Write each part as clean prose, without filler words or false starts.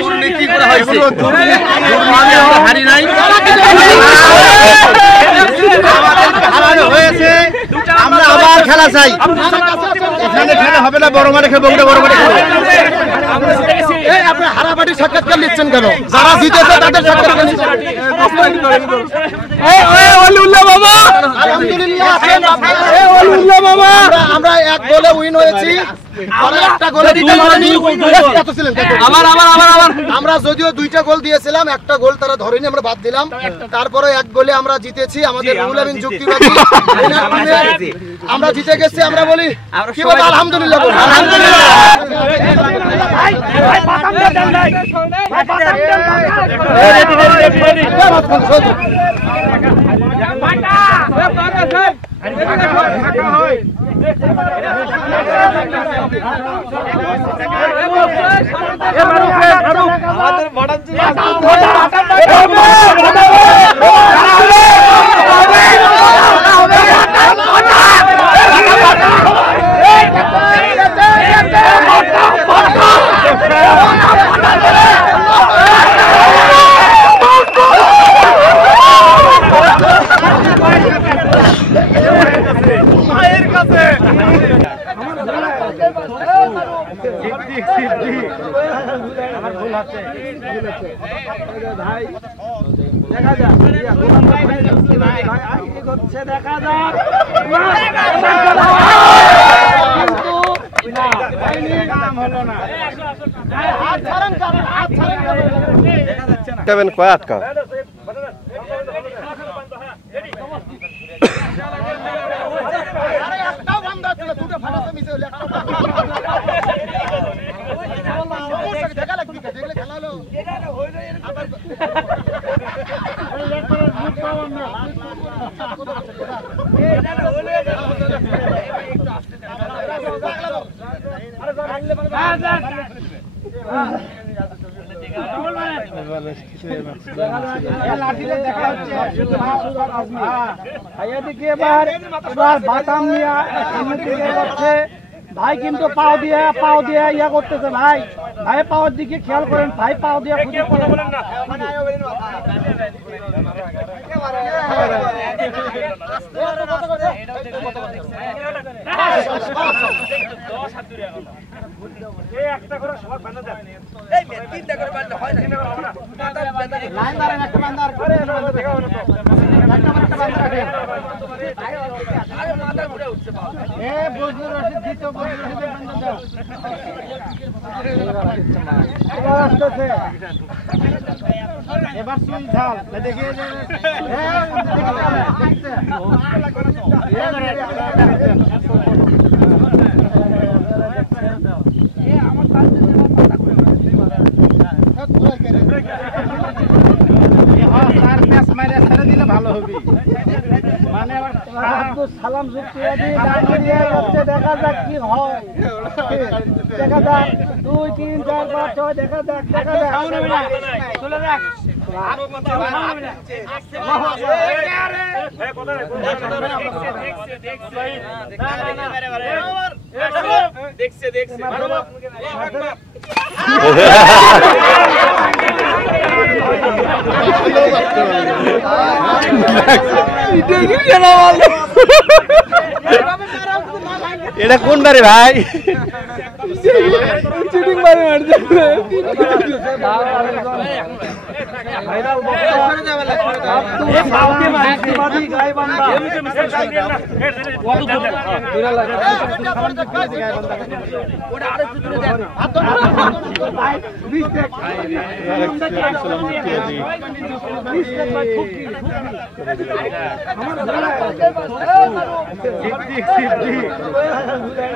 দুর্নীতি করা হয়েছে, হারি নাই হয়েছে। আমরা আবার খেলা চাই, এখানে খেলা হবে না, বড় মাঠে খেলবো, বড় মাঠে খেলবো। আপনি হারাবাটি সাক্ষাৎকার নিচ্ছেন কেন? যারা জিতেছে তাদের সাক্ষাৎকার নিচ্ছেন। আমরা এক গোলে উইন হয়েছি, আমরা যদিও 2টা গোল দিয়েছিলাম, একটা গোল তারা ধরেনি, আমরা বাদ দিলাম। তারপরে এক গোলে আমরা জিতেছি, আমাদের রুল এবং যুক্তিবাদী আমরা জিতে গেছি। আমরা বলি কি বলবো, আলহামদুলিল্লাহ। কয়াটকা ভাই কিন্তু পাও দিয়ে ইয়া করতেছে। ভাই ভাই পাওয়ার দিকে খেয়াল করেন, ভাই পাও দিয়ে এবার সুই ঝাল দেখে দিলে ভালো হবে। মানে সালাম যুক্তি দেখা যাক কি হয়, দেখা যাক 2 3 4 5 6 দেখা যাক চলে যাক। এটা কোন বারে ভাই? চিটিং বারে মারছে।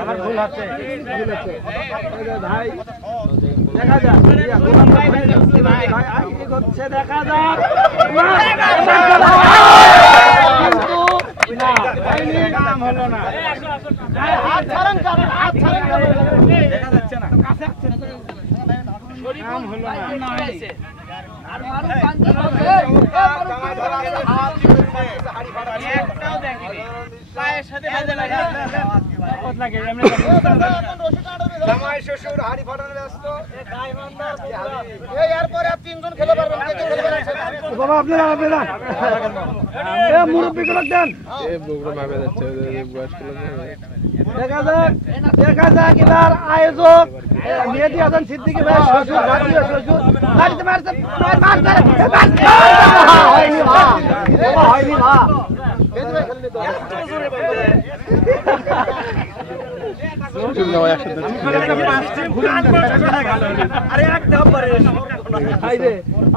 আমার ভুল আছে ভাই, দেখা যাক কি করছে, দেখা যাক। কাম হলো না, দেখা যাচ্ছে না, কাম হলো না। জামাই শ্বশুর হাড়ি ফাটানো ব্যস্ত এই এরপরে আর তিনজন খেলে পারবেন বাবা আপনারা এ মুরব্বি গুলো দেন এ বগুড়া মাপে যাচ্ছে বয়স্ক লোক দেখা যাক এবার আয়োজক মেহেদী হাসান সিদ্দিকী ভাই শ্বশুর ভাতিজা শ্বশুর বাড়িতে মারছে হয়নি মা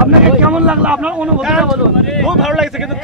আপনাকে কেমন লাগলো আপনার অনুভূতিটা বলুন খুব ভালো লাগছে কিন্তু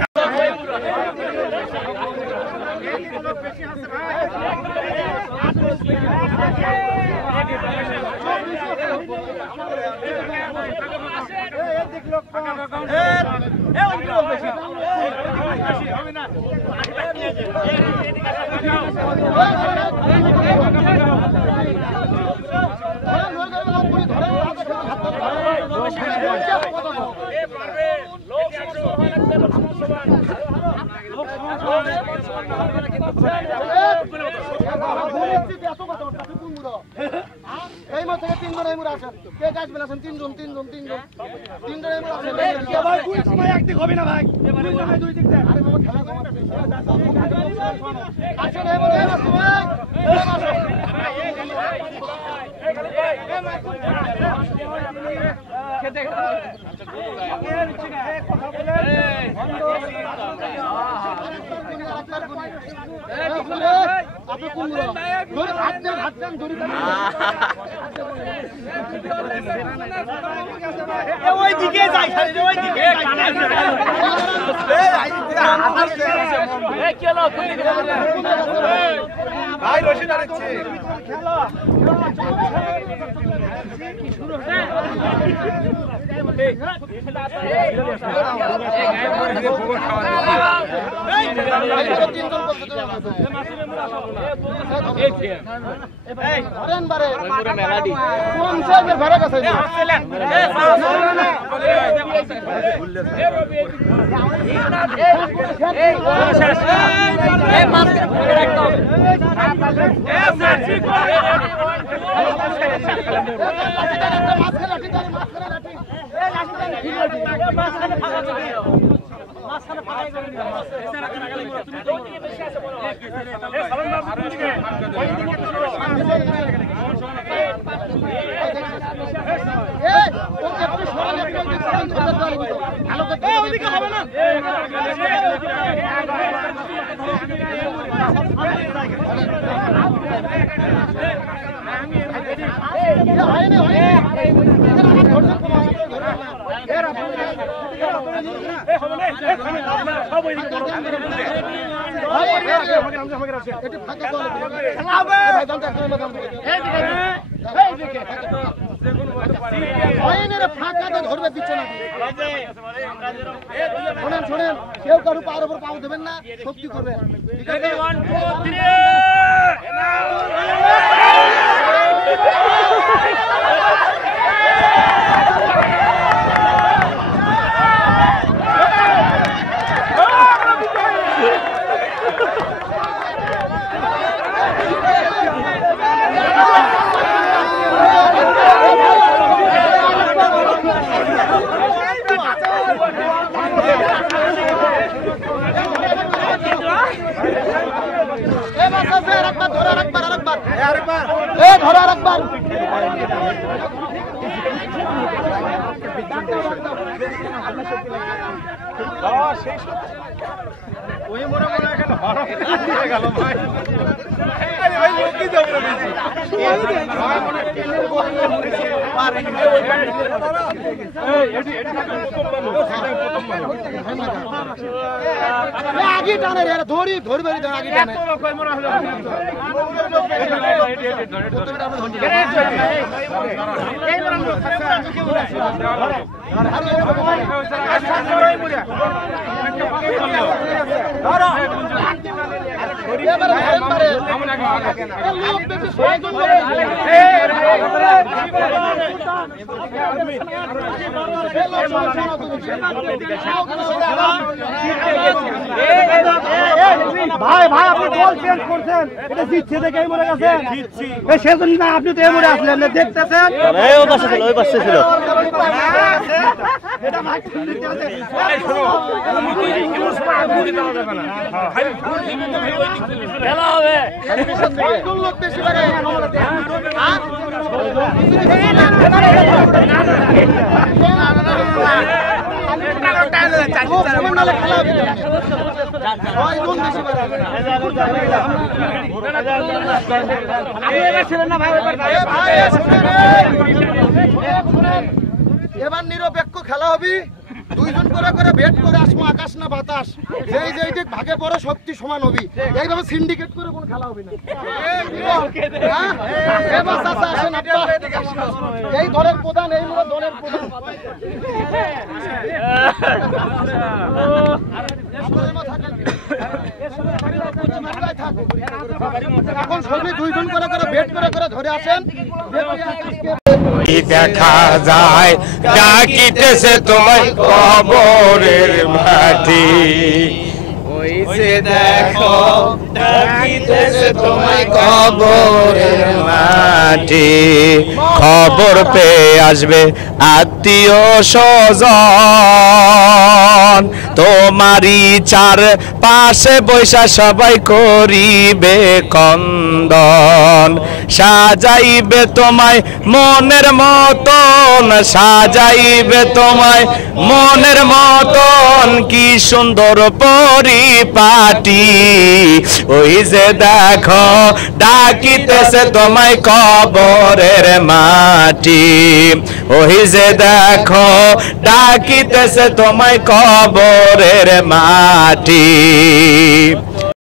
এই মত থেকে তিনজন এমুর আছেন কে গাছ বেলাছেন তিনজন এমুর আছেন ভাই দুই সময় একদিক হবে না ভাই দুই সময় দুই দিক আরে বাবা খেলা আসেন এমুর এই মাস ভাই খেতে কথা বলে আপনি কোন ধরে হাত দেন ধরে ওই দিকে যাই ওই দিকে এই কি হলো ভাই রশিদ আরেছে খেলো কি শুরু হচ্ছে এই গায়ে পড়ে দিয়ে ভোগ খাওয়া দিচ্ছে তিনজন বলতে এই ধরেন বারে পুরো মেলাডি কোন সাইজের ঘরে গেছে আসলেন এই শেষ এই মাছ ধরে রাখো এই সার্চি করে মাছ লাঠি ধরে মাছ করে লাঠি এই লাঠি ধরে মাছ খানে ফাঁকা চলে মাছ খানে ফাঁকা করে দিও এসে রাখতে না গেলে তুমি তো দিকে বেশি আছে বলো এই সালাম বাবু কোন দিকে ওই দিকে এই ওকে পুরো সরালে পুরো দিকে ধরে দাঁড়িয়ে দিও ভালো করে এই ওদিকে হবে না হয়নি ফাঁকা তো ধরবে দিচ্ছে না শোনেন কেউ কারো পাওয়ার উপর পাও দেবেন না সত্যি করবে ঠিক আছে 1 2 3 ওই মোরা মোরা এখন হরফ দিয়ে গেল ভাই আরে ভাই লোক কি যাবে বেশি ভাই মনে টেনে বললে পারে এই এডি প্রথম বানো আগে টানে রে ধরি ধরবে রে আগে টানে এত লোক কই মোরা হলো এই মোরা লোক কি বলে আরে ভাই ভাই আপনি বল চেঞ্জ করছেন, এটা জিতছে দেখে এই মরে গেছেন, এই সেজন্য না আপনি তো এই মরে আসলেন না, দেখতেছেন ওই পাশে ছিল, ওই পাশে ছিল এটা ভাই খেলা হবে কোন লোক বেশি পারে এবার নিরপেক্ষ খেলা হবে, দুইজন করে করে বেট করে আসবো, আকাশ না বাতাস, যেই যেই দিক ভাগে পড়ে শক্তি সমান হবি, এইভাবে সিন্ডিকেট করে কোনো খেলা হবে না। এই দলের প্রধান, এই দলের প্রধান এখন সবই দুইজন করে করে বেট করে করে ধরে আসেন। দেখা যায় ডাকিতেছে তোমায় কবরের মাটি, ওইসে দেখো ডাকিতেছে তোমায় কবরের মাটি, খবর পেয়ে আসবে আত্মীয় স্বজন, তোমারই চার পাশে বৈশা সবাই করিবে কন্দন, সাজাইবে তোমায় মনের মতন, সাজাইবে তোমায় মনের মতন, কি সুন্দর পরিপাটি, ওই যে দেখো ডাকিতেছে তোমায় কবরের মাটি, ওই যে দেখো ডাকিতেছে তোমায় কবরের মাটি।